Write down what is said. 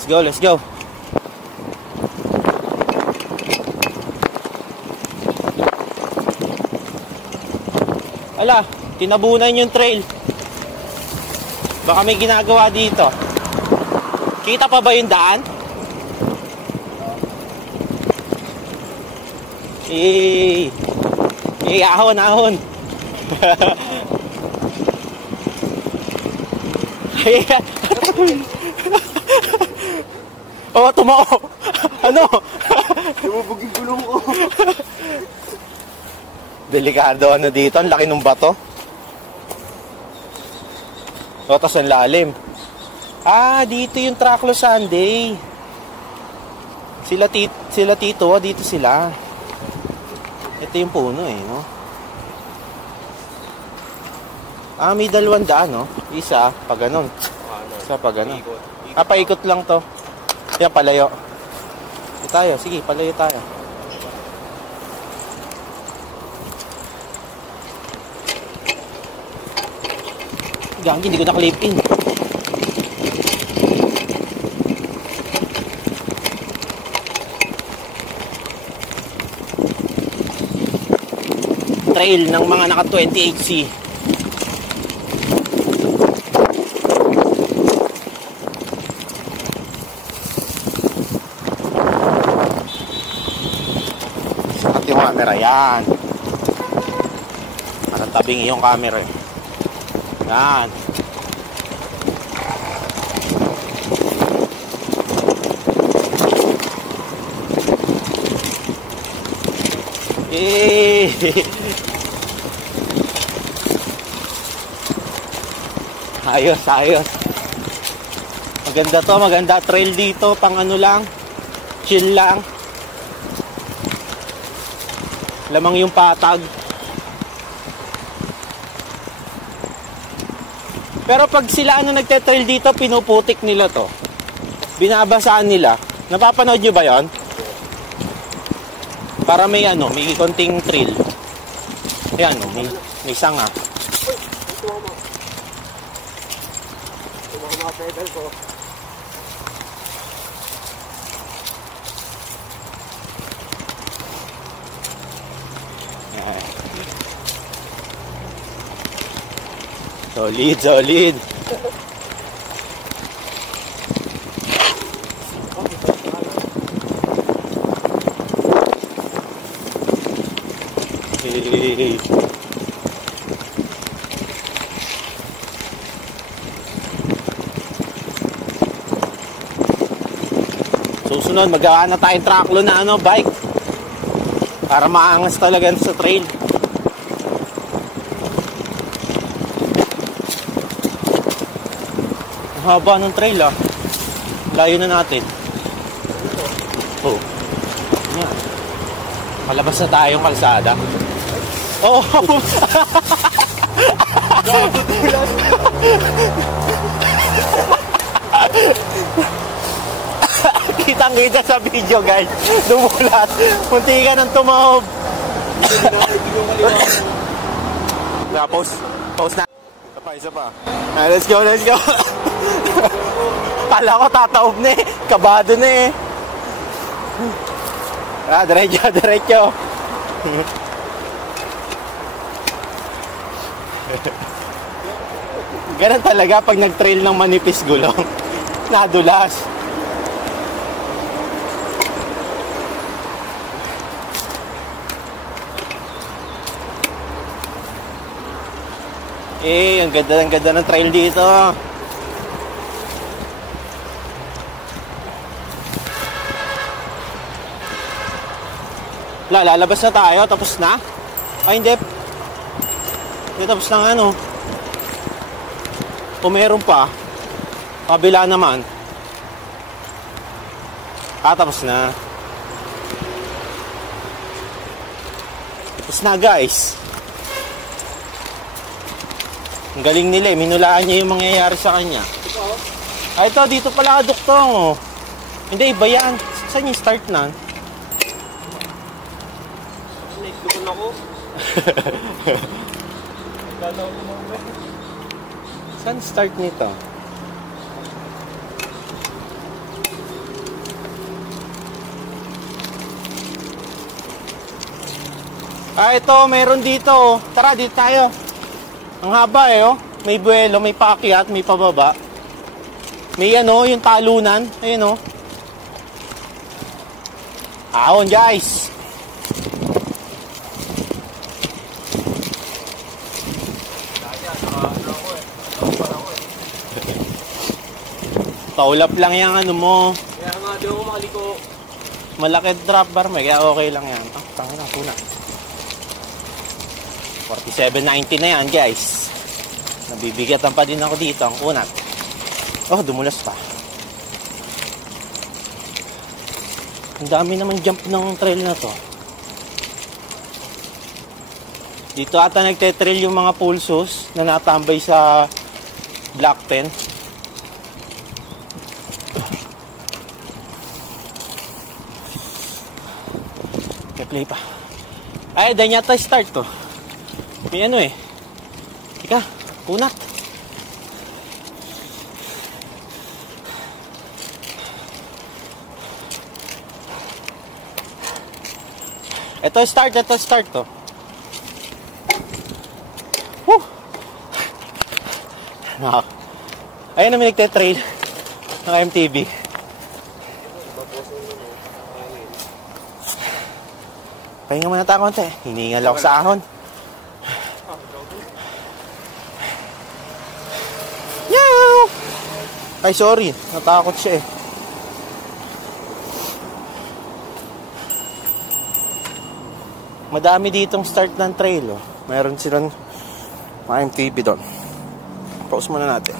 Let's go, let's go. Ala, tinabunan yung trail. Baka may ginagawa dito. Kita pa ba yung daan? Ahon, ahon. Oh, tumao. Ano? Lumubog yung gulong ko. Delikado ano dito, ang laki ng bato. O, tas ang lalim. Ah, dito yung Traclo Sunday. Sila tito, dito sila. Ito yung puno eh, no? Ah, may dalawang daan, no? Isa, pag ganon. Isa, pag ganon. Ah, paikot lang to. Yan, palayo. Ito tayo, sige, palayo tayo. Gangin, hindi ko nakalip in. Trail ng mga naka 28C. Sakat yung camera, yan. Parang tabing yung camera. Yan. Ayos, ayos. Maganda to, maganda trail dito, pang ano lang, chill lang. Lamang yung patag. Pero pag sila ano nagte-trail dito, pinuputik nila to. Binabasaan nila. Napapanood nyo ba yon? Para may ano, may konting trail. Ayan, may sanga. Pedal ko. Solid, solid. Susunod, magawa na tayong Traclo na ano, bike. Para maangas talaga sa trail. Ang haba ng trail ah. Layo na natin. Oh. Yan. Palabas na tayong kalsada. Oh. Kitang-kita sa video, guys. Dumulat. Munti ka ng tumahog. Pause na. Isa pa. Let's go, let's go. Kala ko tataob na eh. Kabado na eh. Diretso, diretso. Ganun talaga pag nag-trail ng manipis gulong. Nadulas. Ang ganda ng trail dito. Lalabas na tayo, tapos na? Ay, hindi. Hindi tapos na ano. Kung meron pa, kabila naman. Tapos na. Tapos na, guys. Ang galing nila eh. Minulaan niya yung mangyayari sa kanya. Ito, dito pala kaduktong. Hindi, iba yan. Saan yung start na? Naiklupan ako. Saan start nito? Ah, ito, meron dito. Tara, dito tayo. Ang haba eh, oh. May buwelo, may paakyat, may pababa. May ano, yung talunan. Ayun, oh. Ahon, guys. Taulap lang yung ano mo. Kaya nga, di ako makaliko. Malaki drop bar, may kaya okay lang yan. Ah, tanga na, puna. 47.90 na yan, guys. Nabibigatan pa din ako dito, ang kunat. Oh, dumulas pa. Ang dami naman jump ng trail na to. Dito ata nagte-trail yung mga pulsos na natambay sa Black 10. Play pa. Ay, dahil yata start to. May ano eh. Ika, kunat. Ito start to. Woo! No. Ayun namin nagte-trail ng MTB. Pahinga muna tayo konti. Hiningal ako sa ahon. Yaw! Ay, sorry. Natakot siya eh. Madami ditong start ng trail. Oh. Mayroon silang mga MTB doon. Pause muna natin.